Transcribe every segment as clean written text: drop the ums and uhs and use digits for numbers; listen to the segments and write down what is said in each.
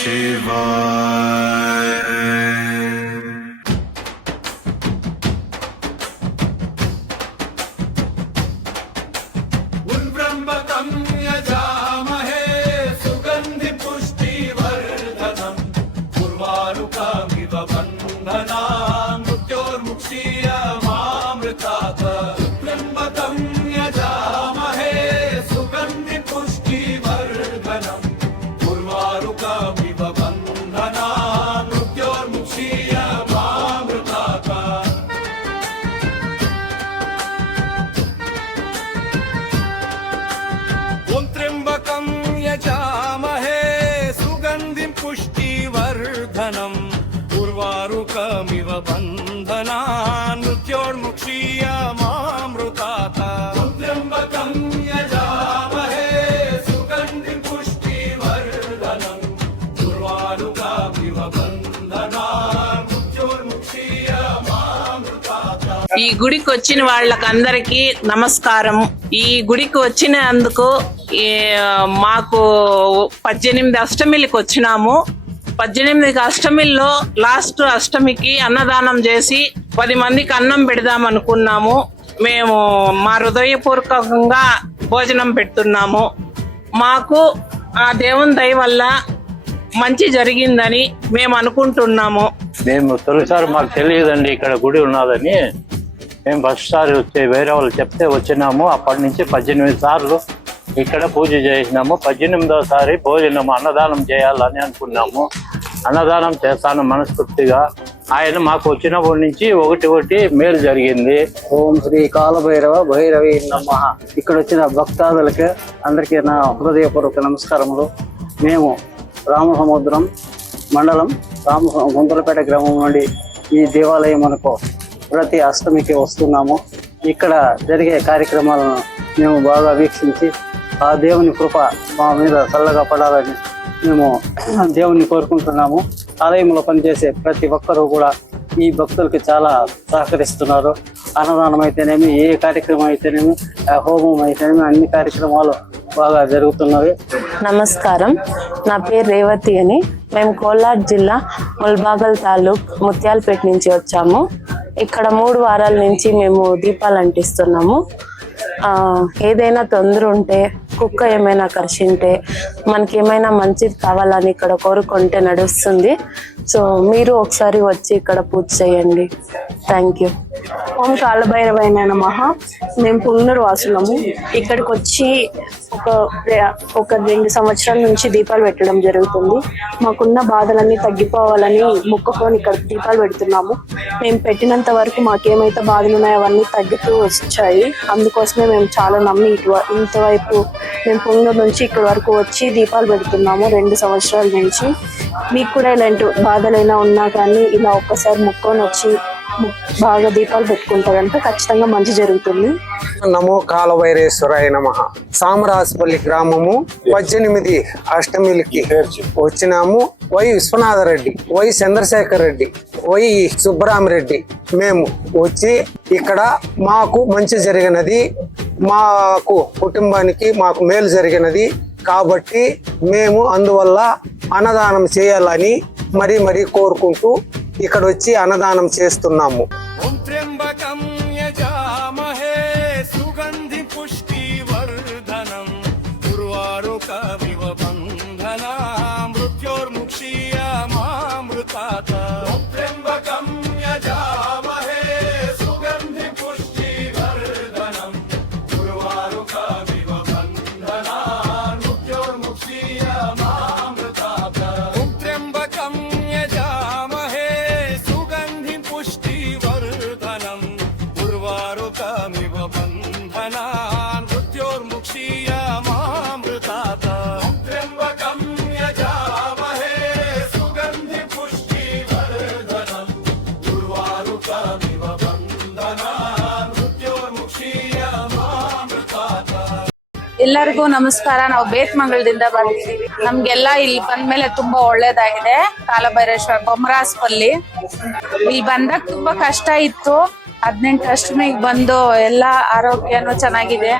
शिवाय। उर्वम्बकं यजामहे सुगन्धि पुष्टिवर्धनम् उर्वारुकमिव बन्धनान् मृत्योर्मुक्षीयमामृतात्। उर्वम्बकं यजामहे सुगन्धि पुष्टिवर्धनम् उर्वारुकमिव बन्धनान् मृत्योर्मुक्षीयमामृतात्। ॐ त्र्यम्बकं यजामहे सुगन्धिं पुष्टिवर्धनम् उर्वारुकमिव बन्धनान् मृत्योर्मुक्षीयमामृतात्। ॐ त्र्यम्बकं यजामहे सुगन्धिं पुष्टिवर्धनम् उर्वारुकमिव बन्धनान् मृत्योर्मुक्षीयमामृतात्। ఈ గుడికి వచ్చిన వాళ్ళకందరికీ నమస్కారం. ఈ గుడికి వచ్చినందుకు మాకు 18 అష్టమిలకు వచ్చినాము. 18 అష్టమిల్లో లాస్ట్ అష్టమికి అన్నదానం చేసి 10 మందికి అన్నం పెడదాం అనుకున్నాము. మేము మా హృదయపూర్వకంగా భోజనం పెడుతున్నాము. మాకు ఆ దేవుని దయ వల్ల మంచి జరిగిందని మేము అనుకుంటున్నాము. మేము తొలిసారి మాకు తెలియదండి ఇక్కడ గుడి ఉన్నదని. మేము ఫస్ట్ సారి వచ్చి వేరే వాళ్ళు చెప్తే వచ్చినాము. అప్పటి నుంచి 18 సార్లు ఇక్కడ పూజ చేసినాము. 18వ సారి భోజనం అన్నదానం చేయాలని అనుకున్నాము. అన్నదానం చేస్తాను మనస్ఫూర్తిగా. ఆయన మాకు వచ్చినప్పటి నుంచి ఒకటి మేలు జరిగింది. ఓం శ్రీ కాలభైరవ భైరవి నమః. ఇక్కడ వచ్చిన భక్తాదులకి అందరికీ నా హృదయపూర్వక నమస్కారములు. మేము రామసముద్రం మండలం గుంతలపేట గ్రామం నుండి ఈ దేవాలయం మనకు ప్రతి అష్టమికి వస్తున్నాము. ఇక్కడ జరిగే కార్యక్రమాలను మేము బాగా వీక్షించి ఆ దేవుని కృప మా మీద చల్లగా పడాలని మేము దేవుని కోరుకుంటున్నాము. ఆలయంలో పనిచేసే ప్రతి ఒక్కరూ కూడా ఈ భక్తులకి చాలా సహకరిస్తున్నారు. అన్నదానం అయితేనేమి, ఏ కార్యక్రమం అయితేనేమి, హోమం అయితేనేమి, అన్ని కార్యక్రమాలు బాగా జరుగుతున్నవి. నమస్కారం, నా పేరు రేవతి అని. మేము కోలార్ జిల్లా ముల్బాగల్ తాలూక్ ముత్యాలపేట నుంచి వచ్చాము. ఇక్కడ 3 వారాల నుంచి మేము దీపాలు అంటిస్తున్నాము. ఏదైనా తొందర ఉంటే, కుక్క ఏమైనా కరిచింటే, మనకి ఏమైనా మంచిది కావాలని ఇక్కడ కోరుకుంటే నడుస్తుంది. సో మీరు ఒకసారి వచ్చి ఇక్కడ పూజ చేయండి. Thank you. ఓం కాలభైరవైన నమః. మేము పుంగనూరు వాసులము. ఇక్కడికి వచ్చి ఒక 2 సంవత్సరాల నుంచి దీపాలు పెట్టడం జరుగుతుంది. మాకున్న బాధలన్నీ తగ్గిపోవాలని మొక్కుకొని ఇక్కడ దీపాలు పెడుతున్నాము. మేము పెట్టినంత వరకు మాకేమైతే బాధలు ఉన్నాయో అవన్నీ తగ్గుతూ వచ్చాయి. అందుకోసమే మేము చాలా నమ్మి ఇంతవైపు మేము పుంగనూరు నుంచి ఇక్కడ వరకు వచ్చి దీపాలు పెడుతున్నాము 2 సంవత్సరాల నుంచి. మీకు కూడా ఇలాంటి బాధలైనా ఉన్నా కానీ ఇలా ఒక్కసారి మొక్కుకొని వచ్చి బాగా దీపాలు పెట్టుకుంటే కనుక ఖచ్చితంగా మంచి జరుగుతుంది. నమో కాలభైరేశ్వరాయ నమః. సామరాజపల్లి గ్రామము 18 అష్టమిలకి వచ్చినాము. Y Vishwanathareddy, Y Chandrasekhar Reddy, Y Subbaramareddy మేము వచ్చి ఇక్కడ మాకు మంచి జరిగినది, మాకు కుటుంబానికి మాకు మేలు జరిగినది కాబట్టి మేము అందువల్ల అన్నదానం చేయాలని మరీ కోరుకుంటూ ఇక్కడ వచ్చి అన్నదానం చేస్తున్నాము. ఓం త్ర్యంబకం యజామహే సుగంధి పుష్టివర్ధనం ఉర్వారుకమివ బంధనాన్ మృత్యోర్ముక్షీయమామృతాత్. ఓం త్ర్యంబకం యజామహే సుగంధి పుష్టివర్ధనం ఉర్వారుకమివ బంధనాన్ మృత్యోర్ముక్షీయమామృతాత్. ఓం త్ర్యంబకం యజామహే సుగంధి పుష్టివర్ధనం ఉర్వారుకమివ బంధనాన్ మృత్యోర్ముక్షీయమామృతాత్. ఓం త్ర్యంబకం యజామహే సుగంధి పుష్టివర్ధనం ఉర్వారుకమివ బంధనాన్ ಮೃತ್ಯೋರ್ಮುಕ್ಷೀಯಮಾಮೃತಾತ್. ಎಲ್ಲರಿಗೂ ನಮಸ್ಕಾರ. ನಾವು ಬೇತ್ಮಂಗಲದಿಂದ ಬಂದಿದ್ದೀವಿ. ನಮ್ಗೆಲ್ಲ ಇಲ್ಲಿ ಬಂದ್ಮೇಲೆ ತುಂಬಾ ಒಳ್ಳೇದಾಗಿದೆ. ಕಾಲಭೈರೇಶ್ವರ ಬೊಮ್ಮರಾಸ್ಪಲ್ಲಿ ಇಲ್ಲಿ ಬಂದಾಗ ತುಂಬಾ ಕಷ್ಟ ಇತ್ತು. 18 ಅಷ್ಟಮಿಗೆ ಬಂದು ಎಲ್ಲ ಆರೋಗ್ಯನೂ ಚೆನ್ನಾಗಿದೆ.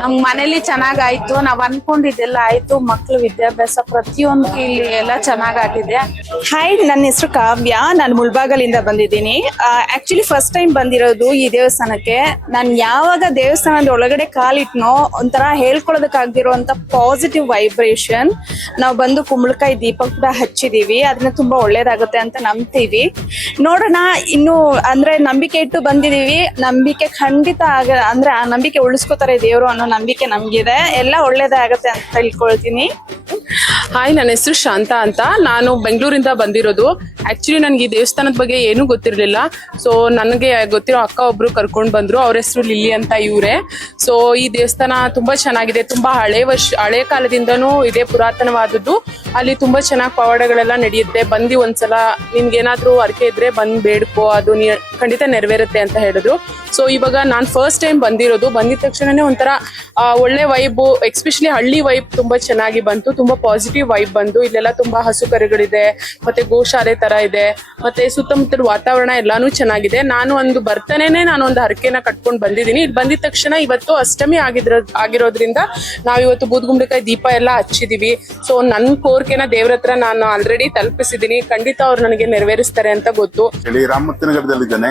ನಮ್ ಮನೇಲಿ ಚೆನ್ನಾಗಾಯ್ತು, ನಾವ್ ಅನ್ಕೊಂಡಿದ್ದೆಲ್ಲ ಆಯ್ತು. ಮಕ್ಳು ವಿದ್ಯಾಭ್ಯಾಸ ಪ್ರತಿಯೊಂದು ಇಲ್ಲಿ ಎಲ್ಲ ಚೆನ್ನಾಗಾಗಿದೆ. ಹಾಯ್, ನನ್ನ ಹೆಸರು ಕಾವ್ಯ. ನಾನು ಮುಳ್ಬಾಗಲಿಂದ ಬಂದಿದ್ದೀನಿ. ಆಕ್ಚುಲಿ ಫಸ್ಟ್ ಟೈಮ್ ಬಂದಿರೋದು ಈ ದೇವಸ್ಥಾನಕ್ಕೆ. ನಾನು ಯಾವಾಗ ದೇವಸ್ಥಾನದ ಒಳಗಡೆ ಕಾಲಿಟ್ನೋ ಒಂಥರ ಹೇಳ್ಕೊಳ್ಳೋದಕ್ಕಾಗ್ದಿರೋಂಥ ಪಾಸಿಟಿವ್ ವೈಬ್ರೇಷನ್. ನಾವು ಬಂದು ಕುಂಬಳಕಾಯಿ ದೀಪ ಕೂಡ ಹಚ್ಚಿದೀವಿ, ಅದನ್ನ ತುಂಬಾ ಒಳ್ಳೇದಾಗುತ್ತೆ ಅಂತ ನಂಬ್ತೀವಿ. ನೋಡೋಣ, ಇನ್ನು ಅಂದ್ರೆ ನಂಬಿಕೆ ಇಟ್ಟು ಬಂದಿದೀವಿ. ನಂಬಿಕೆ ಖಂಡಿತ ಅಂದ್ರೆ ಆ ನಂಬಿಕೆ ಉಳಿಸ್ಕೋತಾರೆ ದೇವರು ಅನ್ನೋ ನಂಬಿಕೆ ನಮ್ಗಿದೆ. ಎಲ್ಲ ಒಳ್ಳೇದೇ ಆಗತ್ತೆ ಅಂತ ತಿಳ್ಕೊಳ್ತೀನಿ. ಹಾಯ್, ನನ್ನ ಹೆಸರು ಶಾಂತ ಅಂತ. ನಾನು ಬೆಂಗಳೂರಿಂದ ಬಂದಿರೋದು. ಆಕ್ಚುಲಿ ನನ್ಗೆ ಈ ದೇವಸ್ಥಾನದ ಬಗ್ಗೆ ಏನೂ ಗೊತ್ತಿರಲಿಲ್ಲ. ಸೊ ನನಗೆ ಗೊತ್ತಿರೋ ಅಕ್ಕ ಒಬ್ರು ಕರ್ಕೊಂಡು ಬಂದ್ರು. ಅವ್ರ ಹೆಸರು ಲಿಲ್ಲಿ ಅಂತ, ಇವರೇ. ಸೊ ಈ ದೇವಸ್ಥಾನ ತುಂಬಾ ಚೆನ್ನಾಗಿದೆ. ತುಂಬಾ ಹಳೆ ಕಾಲದಿಂದನೂ ಇದೆ, ಪುರಾತನವಾದದ್ದು. ಅಲ್ಲಿ ತುಂಬಾ ಚೆನ್ನಾಗಿ ಪವಾಡಗಳೆಲ್ಲ ನಡೆಯುತ್ತೆ. ಬಂದು ಒಂದ್ಸಲ ನಿನ್ಗೇನಾದ್ರೂ ಅರ್ಕೆ ಇದ್ರೆ ಬಂದ್ ಬೇಡ್ಕೋ, ಅದು ಖಂಡಿತ ನೆರವೇರುತ್ತೆ ಅಂತ ಹೇಳಿದ್ರು. ಸೊ ಇವಾಗ ನಾನು ಫಸ್ಟ್ ಟೈಮ್ ಬಂದಿರೋದು. ಬಂದಿದ ತಕ್ಷಣನೇ ಒಂಥರ ಒಳ್ಳೆ ವೈಬ್, ಎಸ್ಪೆಷಲಿ ಹಳ್ಳಿ ವೈಬ್ ತುಂಬಾ ಚೆನ್ನಾಗಿ ಬಂತು. ತುಂಬಾ ಪಾಸಿಟಿವ್ ವೈಬ್ ಬಂತು. ಇಲ್ಲೆಲ್ಲ ತುಂಬಾ ಹಸು ಕರುಗಳಿದೆ, ಮತ್ತೆ ಗೋಶಾಲೆ ತರ ಇದೆ, ಮತ್ತೆ ಸುತ್ತಮುತ್ತಲ ವಾತಾವರಣ ಎಲ್ಲಾನು ಚೆನ್ನಾಗಿದೆ. ನಾನು ಒಂದು ಹರಕೆನ ಕಟ್ಕೊಂಡು ಬಂದಿದ್ದೀನಿ. ಇಲ್ಲಿ ಬಂದಿದ ತಕ್ಷಣ ಇವತ್ತು ಅಷ್ಟಮಿ ಆಗಿರೋದ್ರಿಂದ ನಾವಿವತ್ತು ಬೂದ್ಗುಂಬಳಕಾಯಿ ದೀಪ ಎಲ್ಲ ಹಚ್ಚಿದೀವಿ. ಸೊ ನನ್ನ ಕೋರಿಕೆನ ದೇವ್ರ ಹತ್ರ ನಾನು ಆಲ್ರೆಡಿ ತಲುಪಿಸಿದೀನಿ. ಖಂಡಿತ ಅವ್ರು ನನಗೆ ನೆರವೇರಿಸ್ತಾರೆ ಅಂತ ಗೊತ್ತು. ರಾಮಮೂರ್ತಿನಗರದಲ್ಲಿದ್ದೇನೆ.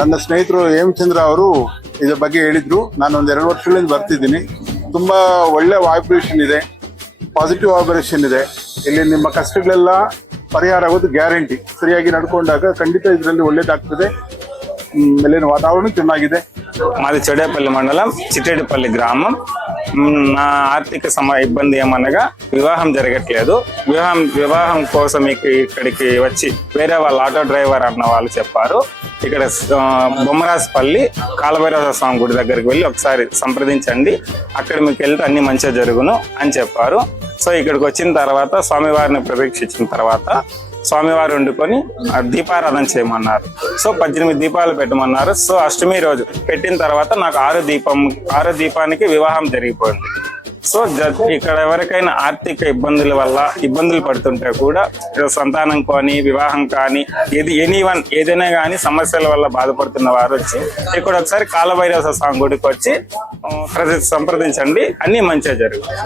ನನ್ನ ಸ್ನೇಹಿತರು ಹೇಮಚಂದ್ರ ಅವರು ಇದ್ರ ಬಗ್ಗೆ ಹೇಳಿದ್ರು. ನಾನು ಒಂದ್ 2 ವರ್ಷಗಳಿಂದ ಬರ್ತಿದ್ದೀನಿ. ತುಂಬಾ ಒಳ್ಳೆ ವೈಬ್ರೇಷನ್ ಇದೆ, ಪಾಸಿಟಿವ್ ವೈಬ್ರೇಷನ್ ಇದೆ. ಇಲ್ಲಿ ನಿಮ್ಮ ಕಷ್ಟಗಳೆಲ್ಲ ಪರಿಹಾರ ಆಗೋದು ಗ್ಯಾರಂಟಿ. ಸರಿಯಾಗಿ ನಡ್ಕೊಂಡಾಗ ಖಂಡಿತ ಇದರಲ್ಲಿ ಒಳ್ಳೇದಾಗ್ತದೆ. ಇಲ್ಲಿನ ವಾತಾವರಣ ಚೆನ್ನಾಗಿದೆ. మాది చెడేపల్లి మండలం చిట్టేడిపల్లి గ్రామం. నా ఆర్థిక ఇబ్బంది ఏమనగా వివాహం జరగట్లేదు. వివాహం కోసం ఇక్కడికి వచ్చి వేరే వాళ్ళ ఆటో డ్రైవర్ అన్న వాళ్ళు చెప్పారు, ఇక్కడ బొమ్మరాజపల్లి కాలభైరవ స్వామి గుడి దగ్గరికి వెళ్ళి ఒకసారి సంప్రదించండి, అక్కడ మీకు వెళ్తే అన్ని మంచిగా జరుగును అని చెప్పారు. సో ఇక్కడికి వచ్చిన తర్వాత స్వామివారిని ప్రదీక్షించిన తర్వాత స్వామివారు వండుకొని దీపారాధన చేయమన్నారు. సో 18 దీపాలు పెట్టమన్నారు. సో అష్టమి రోజు పెట్టిన తర్వాత నాకు 6 దీపానికి వివాహం జరిగిపోయింది. సో ఇక్కడ ఎవరికైనా ఆర్థిక ఇబ్బందుల వల్ల ఇబ్బందులు పడుతుంటే కూడా సంతానం కానీ వివాహం కానీ ఏదైనా కానీ సమస్యల వల్ల బాధపడుతున్న వారు వచ్చి ఇక్కడ ఒకసారి కాలభైరవ స్వామి గుడికి వచ్చి సంప్రదించండి, అన్ని మంచిగా జరుగుతాయి.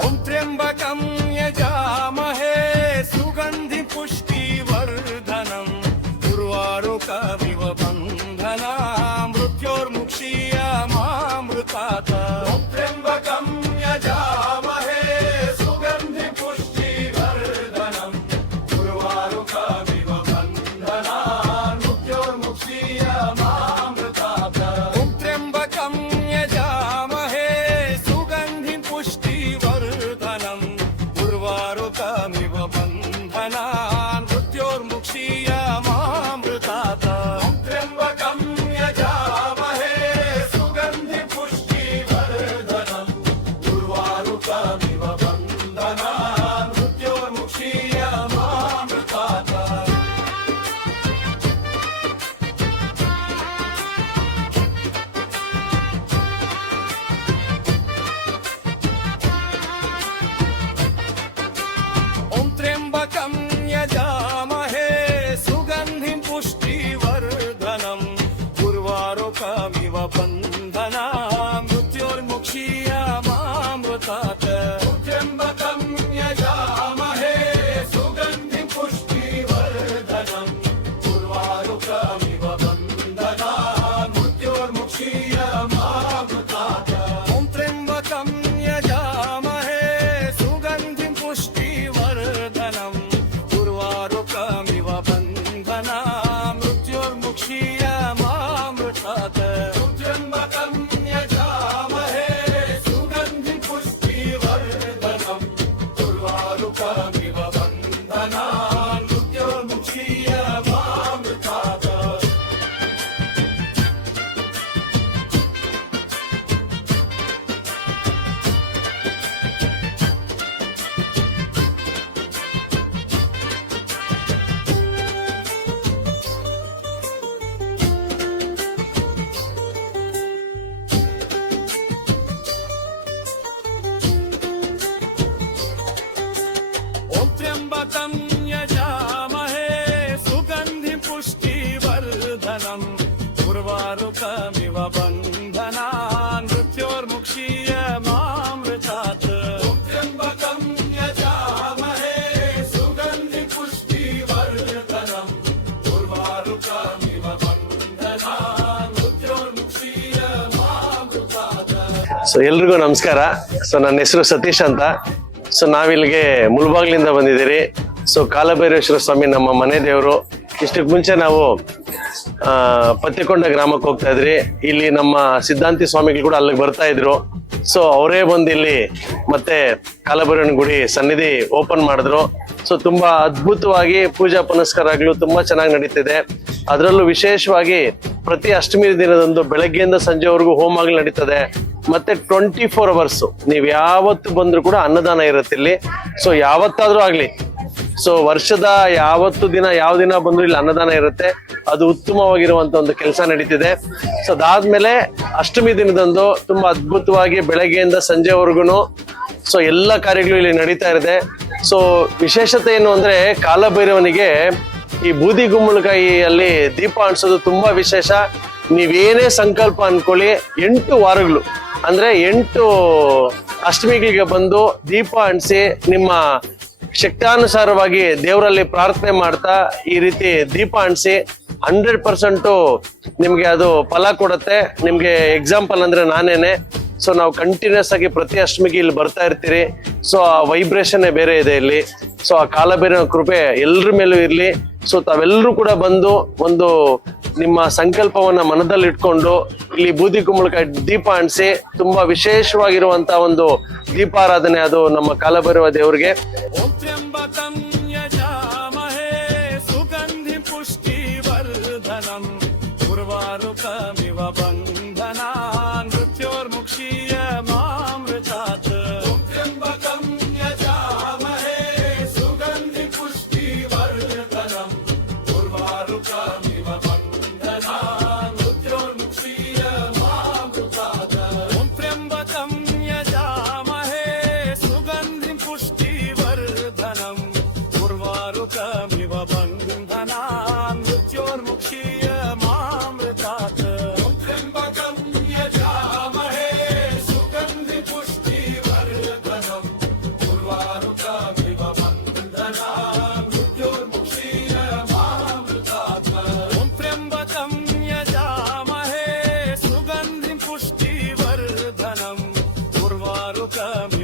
ಸೊ ಎಲ್ರಿಗೂ ನಮಸ್ಕಾರ. ಸೊ ನನ್ನ ಹೆಸರು ಸತೀಶ್ ಅಂತ. ಸೊ ನಾವಿಲ್ಲಿಗೆ ಮುಳಬಾಗ್ಲಿಂದ ಬಂದಿದ್ದೀರಿ. ಸೊ ಕಾಲಭೈರೇಶ್ವರ ಸ್ವಾಮಿ ನಮ್ಮ ಮನೆ ದೇವರು. ಇಷ್ಟಕ್ಕೆ ಮುಂಚೆ ನಾವು ಪತ್ತಿಕೊಂಡ ಗ್ರಾಮಕ್ಕೆ ಹೋಗ್ತಾ ಇದ್ರಿ. ಇಲ್ಲಿ ನಮ್ಮ ಸಿದ್ಧಾಂತಿ ಸ್ವಾಮಿಗಳು ಕೂಡ ಅಲ್ಲಿಗೆ ಬರ್ತಾ ಇದ್ರು. ಸೊ ಅವರೇ ಬಂದು ಇಲ್ಲಿ ಮತ್ತೆ ಕಾಲಭೈರವನ ಗುಡಿ ಸನ್ನಿಧಿ ಓಪನ್ ಮಾಡಿದ್ರು. ಸೊ ತುಂಬಾ ಅದ್ಭುತವಾಗಿ ಪೂಜಾ ಪುನಸ್ಕಾರಗಳು ತುಂಬಾ ಚೆನ್ನಾಗಿ ನಡೀತಿದೆ. ಅದರಲ್ಲೂ ವಿಶೇಷವಾಗಿ ಪ್ರತಿ ಅಷ್ಟಮಿ ದಿನದಂದು ಬೆಳಗ್ಗೆಯಿಂದ ಸಂಜೆವರೆಗೂ ಹೋಮಗಳು ನಡೀತದೆ. ಮತ್ತೆ 24 hours ನೀವ್ ಯಾವತ್ತು ಬಂದ್ರು ಕೂಡ ಅನ್ನದಾನ ಇರುತ್ತೆ ಇಲ್ಲಿ. ಸೊ ಯಾವತ್ತಾದ್ರೂ ಆಗ್ಲಿ, ಸೊ ವರ್ಷದ ಯಾವತ್ತು ದಿನ ಯಾವ ದಿನ ಬಂದ್ರು ಇಲ್ಲಿ ಅನ್ನದಾನ ಇರುತ್ತೆ. ಅದು ಉತ್ತಮವಾಗಿರುವಂತ ಒಂದು ಕೆಲಸ ನಡೀತಿದೆ. ಸೊ ಅದಾದ್ಮೇಲೆ ಅಷ್ಟಮಿ ದಿನದಂದು ತುಂಬಾ ಅದ್ಭುತವಾಗಿ ಬೆಳಗ್ಗೆಯಿಂದ ಸಂಜೆವರೆಗೂ ಸೊ ಎಲ್ಲ ಕಾರ್ಯಗಳು ಇಲ್ಲಿ ನಡೀತಾ ಇದೆ. ಸೊ ವಿಶೇಷತೆ ಏನು ಅಂದ್ರೆ ಕಾಲಭೈರವನಿಗೆ ಈ ಬೂದಿ ಗುಮ್ಮಳಕಾಯಿಯಲ್ಲಿ ದೀಪ ಅಂಟಿಸೋದು ತುಂಬಾ ವಿಶೇಷ. ನೀವೇನೇ ಸಂಕಲ್ಪ ಅನ್ಕೊಳ್ಳಿ, 8 ವಾರಗಳು ಅಂದ್ರೆ 8 ಅಷ್ಟಮಿಗಳಿಗೆ ಬಂದು ದೀಪ ಅಂಟಿಸಿ ನಿಮ್ಮ ಶಕ್ತಾನುಸಾರವಾಗಿ ದೇವರಲ್ಲಿ ಪ್ರಾರ್ಥನೆ ಮಾಡ್ತಾ ಈ ರೀತಿ ದೀಪ ಅಂಟಿಸಿ 100% ನಿಮ್ಗೆ ಅದು ಫಲ ಕೊಡುತ್ತೆ. ನಿಮ್ಗೆ ಎಕ್ಸಾಂಪಲ್ ಅಂದ್ರೆ ನಾನೇನೆ. ಸೊ ನಾವು ಕಂಟಿನ್ಯೂಸ್ ಆಗಿ ಪ್ರತಿ ಅಷ್ಟಮಿಗೆ ಇಲ್ಲಿ ಬರ್ತಾ ಇರ್ತೀರಿ. ಸೊ ಆ ವೈಬ್ರೇಷನ್ ಬೇರೆ ಇದೆ ಇಲ್ಲಿ. ಸೊ ಆ ಕಾಲಭೈರವನ ಕೃಪೆ ಎಲ್ರ ಮೇಲೂ ಇರ್ಲಿ. ಸೊ ತಾವೆಲ್ಲರೂ ಕೂಡ ಬಂದು ಒಂದು ನಿಮ್ಮ ಸಂಕಲ್ಪವನ್ನ ಮನದಲ್ಲಿ ಇಟ್ಕೊಂಡು ಇಲ್ಲಿ ಬೂದಿ ಕುಂಬಳಕಾಯಿ ದೀಪ ಅಂಟಿಸಿ ತುಂಬಾ ವಿಶೇಷವಾಗಿರುವಂತ ಒಂದು ದೀಪಾರಾಧನೆ ಅದು ನಮ್ಮ ಕಾಲಭೈರವ ದೇವರಿಗೆ. ॐ त्र्यम्बकं यजामहे सुगन्धिं पुष्टिवर्धनम् उर्वारुकमिव बन्धनान् मृत्योर्मुक्षीयमामृतात् ॐ त्र्यम्बकं यजामहे सुगन्धिं पुष्टिवर्धनम् उर्वारुकमिव बन्धनान् मृत्योर्मुक्षीयमामृतात् ॐ त्र्यम्बकं यजामहे सुगन्धिं पुष्टिवर्धनम् उर्वारुकमिव बन्धनान् मृत्योर्मुक्षीयमामृतात् ॐ त्र्यम्बकं यजामहे सुगन्धिं पुष्टिवर्धनम् उर्वारुकमिव बन्धनान् मृत्योर्मुक्षीयमामृतात् ॐ त्र्यम्बकं यजामहे सुगन्धिं पुष्टिवर्धनम् उर्वारुकमिव